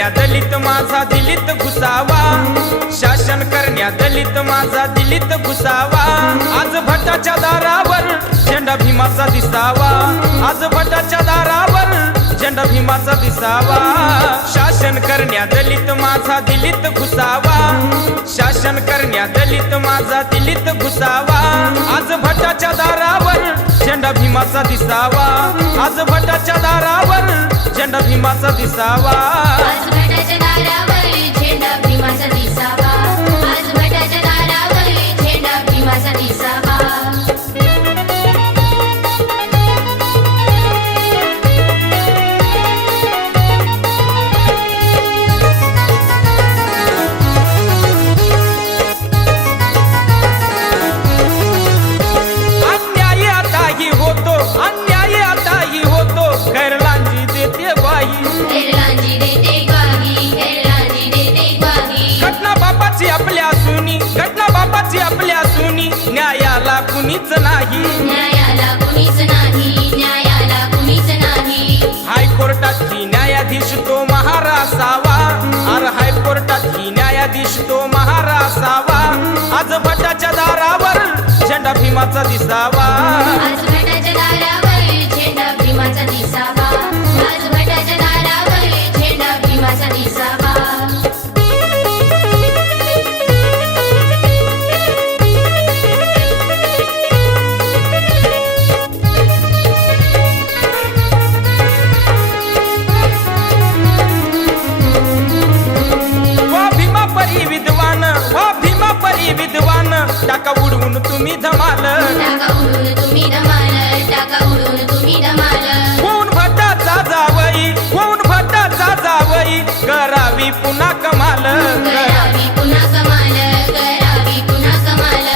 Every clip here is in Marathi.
करण्या दलित माझा दिलीत घुसावा, शासन करण्या दलित माझा दिलीत घुसावा। आज भटाच्या दारावर झेंडा भीमाचा दिसावा, आज भटाच्या दारावर झेंडा भीमाचा दिसावा। शासन करण्या दलित माझा दिलीत घुसावा, शासन करण्या दलित माझा दिलीत घुसावा। आज भटाच्या दारावर झेंडा भीमाचा दिसावा, आज भटाच्या दारावर झेंडा भीमाचा दिसावा। आज भटाच्या दारावर झेंडा भीमाचा दिसावा, आज भटाच्या दारावर झेंडा भीमाचा दिसावा। अन्याय आताही होतो, अन्याय आताही होतो, गैरलांजी देते ग्वाही, गैरलांजी देते ग्वाही, गैरलांजी देते ग्वाही। घटना बापाची आपल्या सुनी, घटना बापाची आपल्या सुनी, न्यायाला कुणीच नाही, न्यायाला कुणीच नाही, न्यायाला कुणीच नाही। हायकोर्टाची न्यायाधीश तो महारा असावा, अरे हायकोर्टाची न्यायाधीश तो महारा असावा। आज भटाच्या दारावर झेंडा भीमाचा दिसावा, आज भटाच्या दारावर झेंडा भीमाचा दिसावा, आज भटाच्या दारावर झेंडा भीमाचा दिसावा। वा भीमा परी विद्वान, वा भीमा परी विद्वान, टाका उडवून तुम्ही धमाल, टाका उडून तुम्ही धमाल, टाका उडून तुम्ही धमाल। होऊन भटाचा जावई, होऊन भटाचा जावई, करावी पुन्हा कमाल, करावी पुन्हा कमाल, करावी पुन्हा कमाल।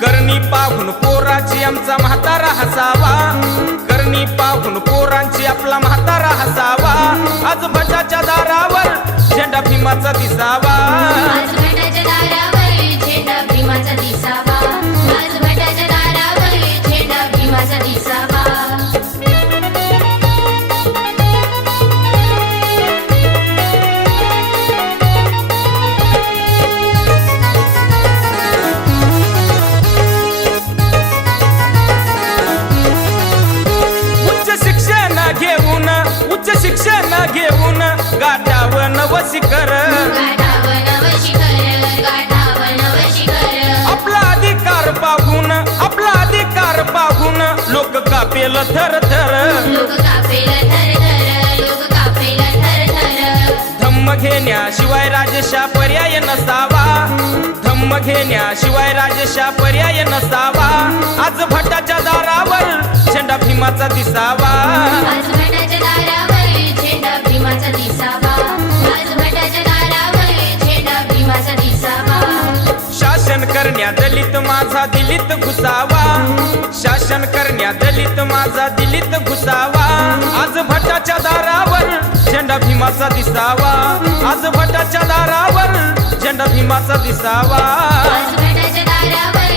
करणी पाहून पोराची आमचा म्हातारा हसावा, करणी पाहून पोरांची आपला म्हातारा हसावा। आज भटाच्या दारावर झेंडा भीमाचा दिसावा, आज भटाच्या दारावर झेंडा भीमाचा दिसावा, आज भटाच्या दारावर झेंडा भीमाचा दिसावा। उच्च शिक्षण घेऊन, उच्च शिक्षण घेऊन, गाठावं नव शिखर, गाठावं नव शिखर, गाठावं नव शिखर। आपला अधिकार पाहून, आपला अधिकार पाहून, लोक कापेल थर थर। लोक कापेल थरथर, लोक कापेल थरथर। धम्म घेण्याशिवाय राजशा पर्याय नसावा, धम्म घेण्याशिवाय राजशा पर्याय नसावा। आज भटाच्या दारावर झेंडा भीमाचा दिसावा, आज भटाच्या दारावर झेंडा भीमाचा दिसावा, आज भटाच्या दारावर झेंडा भीमाचा दिसावा। शासन करण्या दलित माझा दिलीत घुसावा, शासन करण्या दलित माझा दिलीत घुसावा। आज भटाच्या दारावर झेंडा भीमाचा दिसावा, आज भटाच्या दारावर झेंडा भीमाचा दिसावा। आज भटाच्या दारावर